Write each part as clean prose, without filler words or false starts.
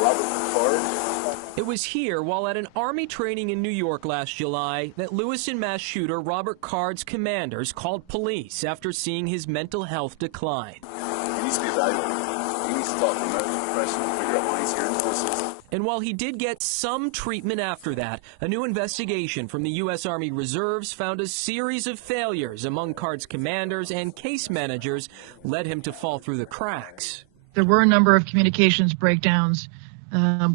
Robert Card. It was here, while at an Army training in New York last July, that Lewiston mass shooter Robert Card's commanders called police after seeing his mental health decline. He needs to be evaluated. He needs to talk to a medical professional and figure out why he's here in the. And while he did get some treatment after that, a new investigation from the U.S. Army Reserves found a series of failures among Card's commanders and case managers led him to fall through the cracks. There were a number of communications breakdowns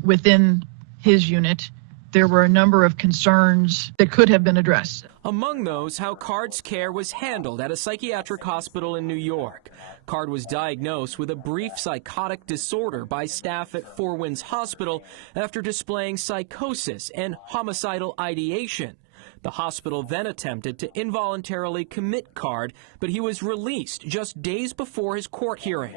within his unit. There were a number of concerns that could have been addressed. Among those, how Card's care was handled at a psychiatric hospital in New York. Card was diagnosed with a brief psychotic disorder by staff at Four Winds Hospital after displaying psychosis and homicidal ideation. The hospital then attempted to involuntarily commit Card, but he was released just days before his court hearing.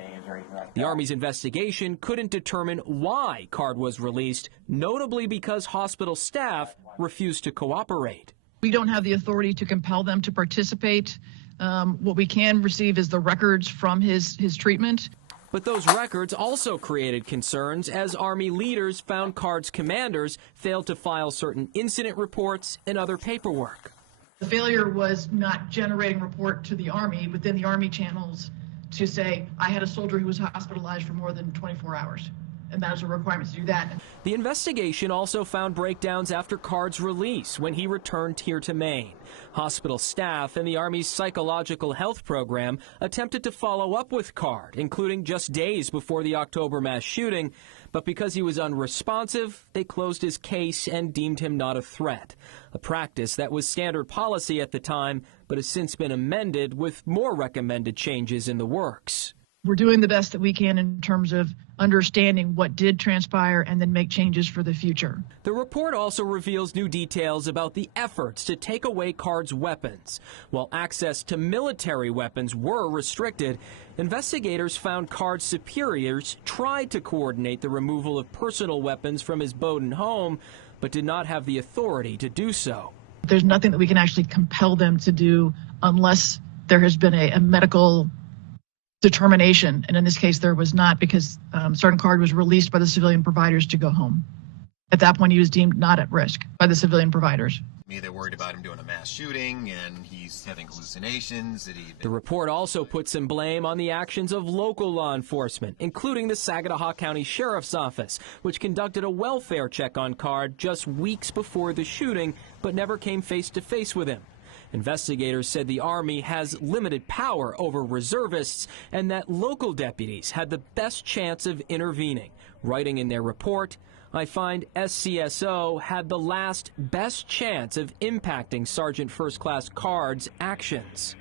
The Army's investigation couldn't determine why Card was released, notably because hospital staff refused to cooperate. We don't have the authority to compel them to participate. What we can receive is the records from his treatment. But those records also created concerns as Army leaders found Card's commanders failed to file certain incident reports and other paperwork. The failure was not generating report to the Army within the Army channels to say, I had a soldier who was hospitalized for more than 24 hours. And that is a requirement to do that. The investigation also found breakdowns after Card's release when he returned here to Maine. Hospital staff and the Army's psychological health program attempted to follow up with Card, including just days before the October mass shooting. But because he was unresponsive, they closed his case and deemed him not a threat, a practice that was standard policy at the time, but has since been amended with more recommended changes in the works. We're doing the best that we can in terms of understanding what did transpire and then make changes for the future. The report also reveals new details about the efforts to take away Card's weapons. While access to military weapons were restricted, investigators found Card's superiors tried to coordinate the removal of personal weapons from his Bowdoin home, but did not have the authority to do so. There's nothing that we can actually compel them to do unless there has been a medical determination, and in this case there was not, because Sergeant Card was released by the civilian providers to go home. At that point he was deemed not at risk by the civilian providers. They're worried about him doing a mass shooting and he's having hallucinations. The report also put some blame on the actions of local law enforcement, including the Saginaw County Sheriff's Office, which conducted a welfare check on Card just weeks before the shooting but never came face to face with him. Investigators said the Army has limited power over reservists and that local deputies had the best chance of intervening. Writing in their report, I find SCSO had the best chance of impacting Sergeant First Class Card's actions.